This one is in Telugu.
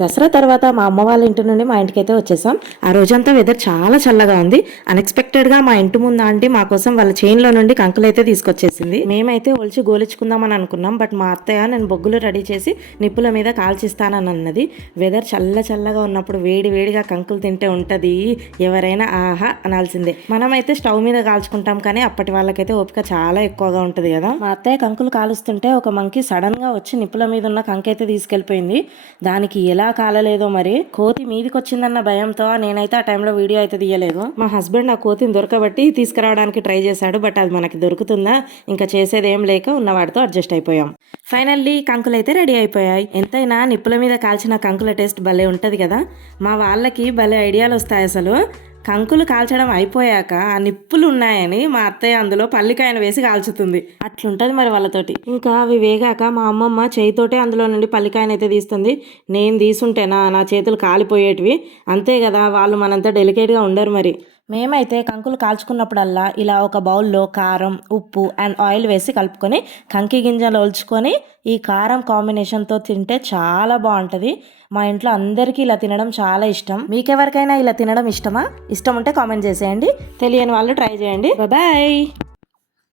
దసరా తర్వాత మా అమ్మ వాళ్ళ ఇంటి నుండి మా ఇంటికైతే వచ్చేసాం. ఆ రోజంతా వెదర్ చాలా చల్లగా ఉంది. అన్ఎక్స్పెక్టెడ్గా మా ఇంటి ముందు ఆంటీ మా కోసం వాళ్ళ చైన్లో నుండి కంకులు అయితే తీసుకొచ్చేసింది. మేమైతే ఒలిచి గోలించుకుందామని అనుకున్నాం. బట్ మా అత్తయ్య నేను బొగ్గులు రెడీ చేసి నిప్పుల మీద కాల్చిస్తానని అన్నది. వెదర్ చల్లగా ఉన్నప్పుడు వేడి వేడిగా కంకులు తింటే ఉంటుంది ఎవరైనా ఆహా అనాల్సిందే. మనమైతే స్టవ్ మీద కాల్చుకుంటాం, కానీ అప్పటి వాళ్ళకైతే ఓపిక చాలా ఎక్కువగా ఉంటుంది కదా. మా అత్తయ్య కంకులు కాలుస్తుంటే ఒక మంకీ సడన్గా వచ్చి నిప్పుల మీద ఉన్న కంకైతే తీసుకెళ్ళిపోయింది. దానికి ఎలా కాలలేదో మరి, కోతి మీదికి వచ్చిందన్న భయంతో నేనైతే ఆ టైంలో వీడియో అయితే తీయలేదు. మా హస్బెండ్ ఆ కోతిని దొరకబట్టి తీసుకురావడానికి ట్రై చేశాడు. బట్ అది మనకి దొరుకుతుందా, ఇంకా చేసేది ఏం లేక ఉన్నవాడితో అడ్జస్ట్ అయిపోయాం. ఫైనల్లీ కంకులు అయితే రెడీ అయిపోయాయి. ఎంతైనా నిప్పుల మీద కాల్చిన కంకుల టేస్ట్ భలే ఉంటుంది కదా. మా వాళ్ళకి భలే ఐడియాలు వస్తాయి అసలు. కంకులు కాల్చడం అయిపోయాక ఆ నిప్పులు ఉన్నాయని మా అత్తయ్య అందులో పల్లికాయను వేసి కాల్చుతుంది. అట్లుంటది మరి వాళ్ళతోటి. ఇంకా అవి వేగాక మా అమ్మమ్మ చేయితోటే అందులో నుండి పల్లికాయను అయితే తీస్తుంది. నేను తీసుంటేనా నా చేతులు కాలిపోయేటివి. అంతే కదా, వాళ్ళు మనంతా డెలికేట్గా ఉండరు మరి. మేమైతే కంకులు కాల్చుకున్నప్పుడల్లా ఇలా ఒక బౌల్లో కారం, ఉప్పు అండ్ ఆయిల్ వేసి కలుపుకొని కంకి గింజలు ఒల్చుకొని ఈ కారం కాంబినేషన్తో తింటే చాలా బాగుంటుంది. మా ఇంట్లో అందరికీ ఇలా తినడం చాలా ఇష్టం. మీకెవరికైనా ఇలా తినడం ఇష్టమా? ఇష్టం ఉంటే కామెంట్ చేసేయండి. తెలియని వాళ్ళు ట్రై చేయండి. బాయ్.